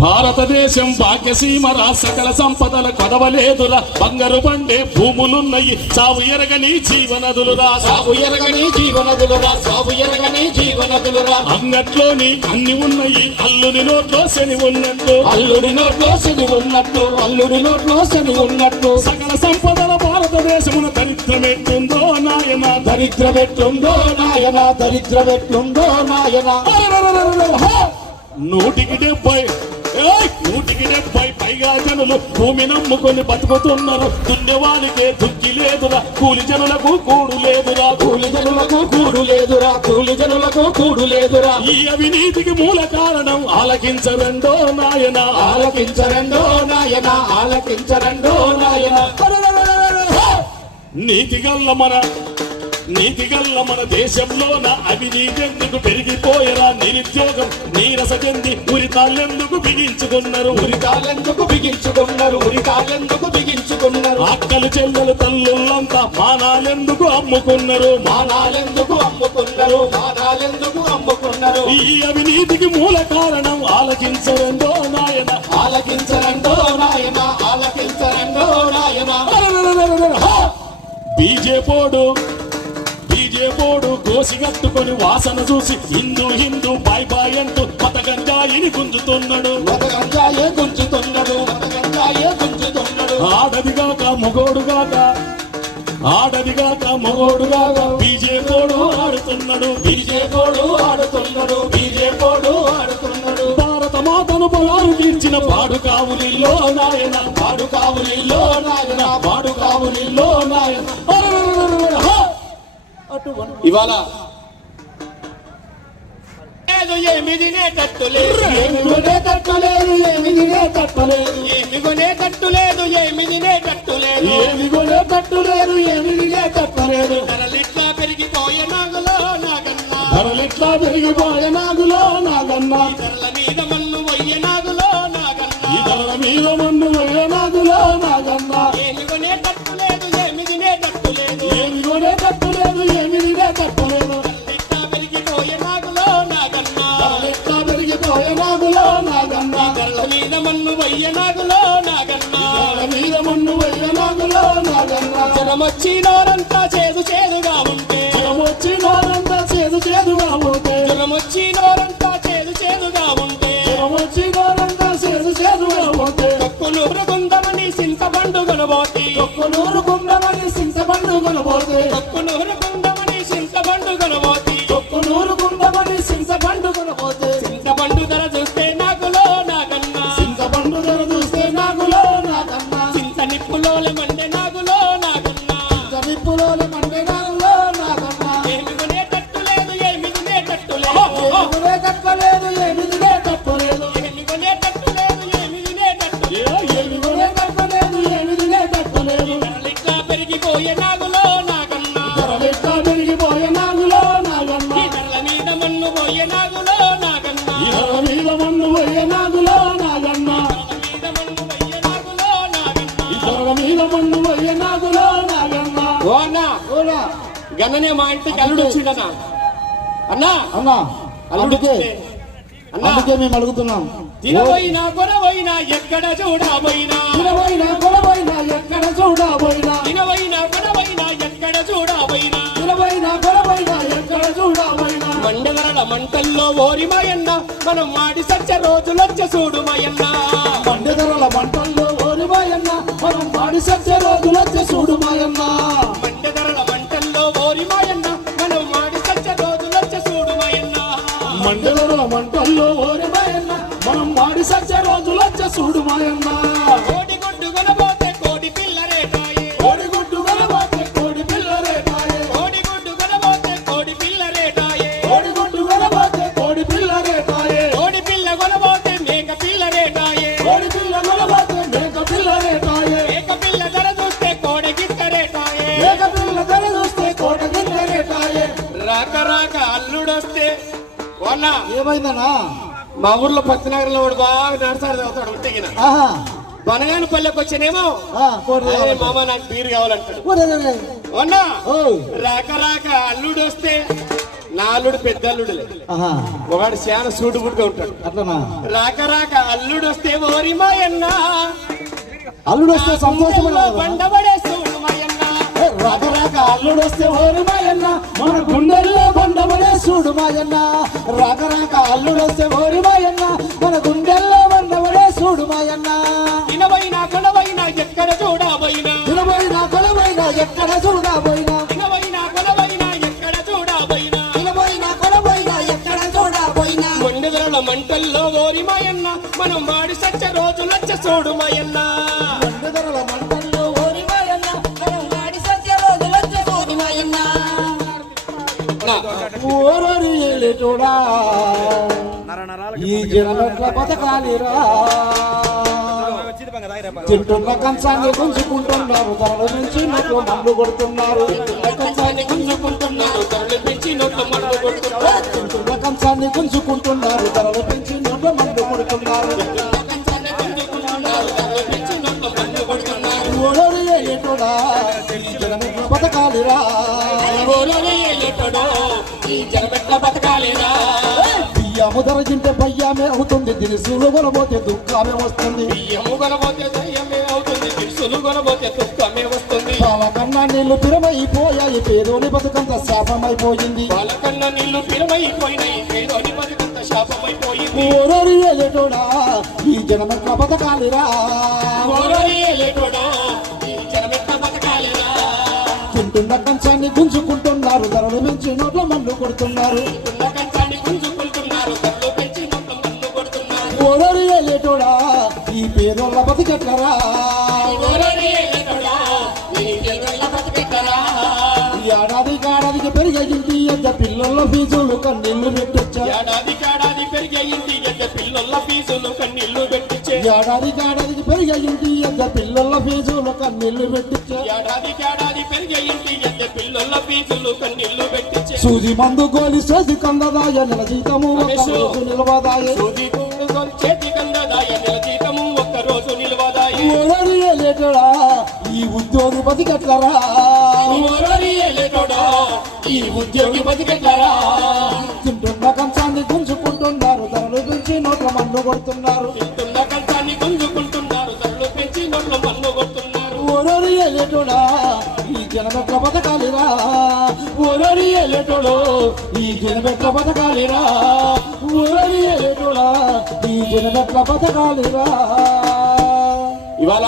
భారతదేశం భాగ్యసీమరా సకల సంపదల కొదవలేదురా. బంగారు బండే భూములున్నయి చావు ఎరగని జీవనదులురా. సాగు ఎరగని జీవనదులురా. సాగు ఎరగని జీవనదులురా. అంగట్లోని అన్ని ఉన్నాయి అల్లుని నోట్లో శని ఉన్నట్టు. అల్లుడి నోట్లో శని ఉన్నట్టు. అల్లుడి నోట్లో శని ఉన్నట్టు. సకల సంపదల భారతదేశమున దరిద్రమెట్టుందో నాయన. దరిద్ర పెట్టుందో నాయన. దరిద్ర పెట్టుందో నాయన. నూటికి డెబ్బై! నూటికి డెబ్బై పైగా జనులు భూమి నమ్ముకొని బతుకుతున్నారు. దున్యవానికే దుక్కి లేదురా కూలి జనులకు కూడు లేదురా. కూలి జనులకు కూడు లేదురా కూలి జనులకు కూడు లేదురా. ఈ అవినీతికి మూల కారణం ఆలకించరండో నాయన. ఆలకించరండో నాయన ఆలకించరండో నాయన. నీతిగల్ల మన నీతిగల్ల మన దేశంలోన అవినీతి ఎందుకు పెరిగిపోయరా నిరుద్యోగం నీరస చెంది ఉరితాళ్ళెందుకు బిగించుకున్నారు? ఉరి ఉరికాలెందుకు బిగించుకున్నారు? ఉరికాలెందుకు బిగించుకున్నారు? అక్కలు చెల్లెలు తల్లుళ్ళంతా మానాలెందుకు అమ్ముకున్నారు? మానాలెందుకు అమ్ముకున్నారు? మానాలెందుకు అమ్ముకున్నారు? ఈ అవినీతికి మూల కారణం ఆలకించరండో నాయన. ఆలకించరండో నాయన ఆలకించరండో నాయన. బీజేపోడు బీజేపోడు గోసిగట్టుకొని వాసన చూసి హిందూ హిందూ బాయ్ బాయ్ అంటూ మత గంజాయిని గుంజుతున్నాడు మత గంజాయే గుంజుతున్నాడు మత గంజాయే గుంజుతున్నాడు ఆడదిగాక మొగోడుగాక ఆడదిగాక మొగోడుగాక బీజేపోడు ఆడుతున్నాడు. బీజేపోడు ఆడుతున్నాడు బీజేపోడు ఆడుతున్నాడు. భారత మాతను పొలాలు తీర్చిన పాడు కావులిల్లో నాయన. పాడు కావులిల్లో నాయన. ఏమి తినేటట్టు లేదు ఏమి కొనేటట్టు లేదు ఏమి తినేటట్టు లేదు ఏమి కొనేటట్టు లేదు ఏమి తినేటట్టు లేదు ధరలిట్లా పెరిగిపోయే నాగులో నాగన్నా. ధరలిట్లా పెరిగిపోయే నాగులో జనమొచ్చినోరంతా చేదు చేదుగా ఉంటే. వచ్చి నారంతా చేదు చేదుగా పోతే జనమొచ్చినోరంతా చేదు చేదుగా ఉంటే. వచ్చి నారంతా చేదు చేదుగా పోతే కొక్కునూరు గుందమని సింత బండు కొనబోతి నూరు కుండమని సింత పండుగను పోతే. కొక్కునూరు నాగులో నాగన్నా ధరలెట్టా పెరిగిపోయే నాగులో నాగన్నా ధరల మీద మన్ను పోయే నాగులో నాగన్నా ఈ ధర మీద మన్ను పోయే నాగులో నాగన్నా మీద మన్ను పోయే నాగులో నాగన్నా ఈ ధర మీద మన్ను పోయే నాగులో నాగన్నా ఓ అన్నా ఓలా. గన్ననే మా ఇంటికి అల్లుడు వచ్చిండన్నా. అన్నా. అన్నా అల్లుడు అందుకే మేము అడుగుతున్నాం. తినబోయినా కొనబోయినా ఎక్కడ చూడబోయినా. తినబోయినా కొనబోయినా ఎక్కడ చూడబోయినా. తినబోయినా కొనబోయినా. మంటల్లో ఓరి మాయన్న మనం మాడి సచ్చ రోజులొచ్చ చూడు మాయన్న పండు ధరల మంటల్లో ఓరిమాయన్న మనం పాడి సత్య రోజులొచ్చే చూడు మాయన్న మండగరల మంటల్లో ఓరి మాయన్న మనం మాడి సచ్చ రోజులొచ్చ చూడు మాయన్న మండు ధరల మంటల్లో ఓరిమాయన్న మనం పాడి సత్య రోజులొచ్చే చూడు మాయన్న రాక రాక అల్లుడొస్తే ఏమైందనా మా ఊర్లో పత్తినగర్లో వాడు బాగా నడసాడు చదువుతాడు ఉట్టిగిన బనగాని పల్లెకి వచ్చానేమో. మామ నాకు బీరు కావాలంటాడు. రాక రాక అల్లుడు వస్తే నా అల్లుడు పెద్ద అల్లుడులే. ఆహా. ఒకడు చాలా సూటు బుట్టుగా ఉంటాడు. అట్లనా? రాక రాక అల్లుడు వస్తే ఓరి మాయన్న. అల్లుడు వస్తే సంతోషపడాలి కదా. వస్తే ఓరి మాయన్న. మన గుండెల్లో బండబడే చూడు మాయన్న. రాక రాక అల్లుడు వస్తే ఓరి మాయన్న. మన గుండెల్లో బండబడే చూడు మాయన్న. ఇనవైనా కొనవైనా ఎక్కడ చూడబోయినా. నిలబోయినా కొలబోయినా ఎక్కడ చూడబోయినా. ఇనవైనా కొనవైనా ఎక్కడ చూడబోయినా. కొలబోయినా ఎక్కడ చూడబోయినా. కొండదల మంటల్లో ఓరి మాయన్న. మనం వాడి సచ్చ రోజు లచ్చ చూడు మాయన్న. ఓరోరి ఏలేటోడా ఈ జనమెట్ల బతకాలిరా? తింటున్న కంచాన్ని గుంజుకుంటున్నారు ధరల నుంచి నోట్లో మందు కొడుతున్నారు. కంచాన్ని గుంజుకుంటున్నారు తరలి పెంచి నోట్ల మండు కొడుతున్నారు. తింటున్న కంచాన్ని గుంజుకుంటున్నారు ధరలు పెంచి నోట్లో మందు కొడుతున్నారు. తరలి బతకాలిరా? ఓరోరే ఏలేటోడో, ఈ జనమెట్ల బతకాలేరా బియ్యము ధర తింటే బయ్యామే అవుతుంది దినుసులు కొనబోతే దుఃఖామే వస్తుంది. బియ్యము కొనబోతే దయ్యమే అవుతుంది దినుసులు కొనబోతే దుఃఖమే వస్తుంది. పాల కన్నా నీళ్ళు పిరమైపోయాయి పేదోని బతుకంత శాపమైపోయింది. వాళ్ళకన్నా నీళ్ళు పిరమైపోయినాయి పేదోని బతుకంత శాపమైపోయింది. ఓరోరి ఏలేటోడా ఈ జనమెట్ల బతకాలిరా? ఓరోరే ఏలేటోడో, ఈ జనమెట్ల బతకాలేరా? తింటున్న కంచాన్ని గుంజుకుంటున్నారు కొడుతున్నారు. ఓరోరి ఏలేటోడా ఈ పేదోళ్ళ బతికెట్లరా ఏడాది ఏడాదికి పెరిగే ఇంటి ఎంత పిల్లల ఫీజులు కన్నీళ్ళు పెట్టొచ్చా? ఏడాది ఏడాది పెరిగే ఇంటి ఎద్ద పిల్లల ఫీజులు కన్నీళ్ళు పెట్టించే ఏడాది ఏడాదికి పెరిగే ఇంటి పిల్లల ఫీజులు కన్నీళ్ళు పెట్టించా. ఏడాది ఏడాది పెరిగే ఇంటి ఎద్ద పిల్లల ఫీజులు కన్నీళ్ళు పెట్టించే. సూది మందు గోలి సోది కందదాయ నెల జీతము ఒక రోజు నిలవదాయ. సూది చేతి కందదాయ నెల జీతము ఒక్క రోజు నిలవదాయి. ఈ ఉద్యోగి బతికెట్లరా? ఈ ఉద్యోగి బతికెట్లరా? తింటున్న కంచాన్ని గుంజుకుంటున్నారు ధరలు పెంచి నోట్ల మన్ను కొడుతున్నారు. ఎల్లెటోడా ఈ జనమెట్ల బతకాలిరా. ఓరడి ఏలేటోడు ఈ జనమెట్ల బతకాలిరా. ఓరడి ఎల్లెటోడా ఈ జనమెట్ల బతకాలిరా. ఇవాళ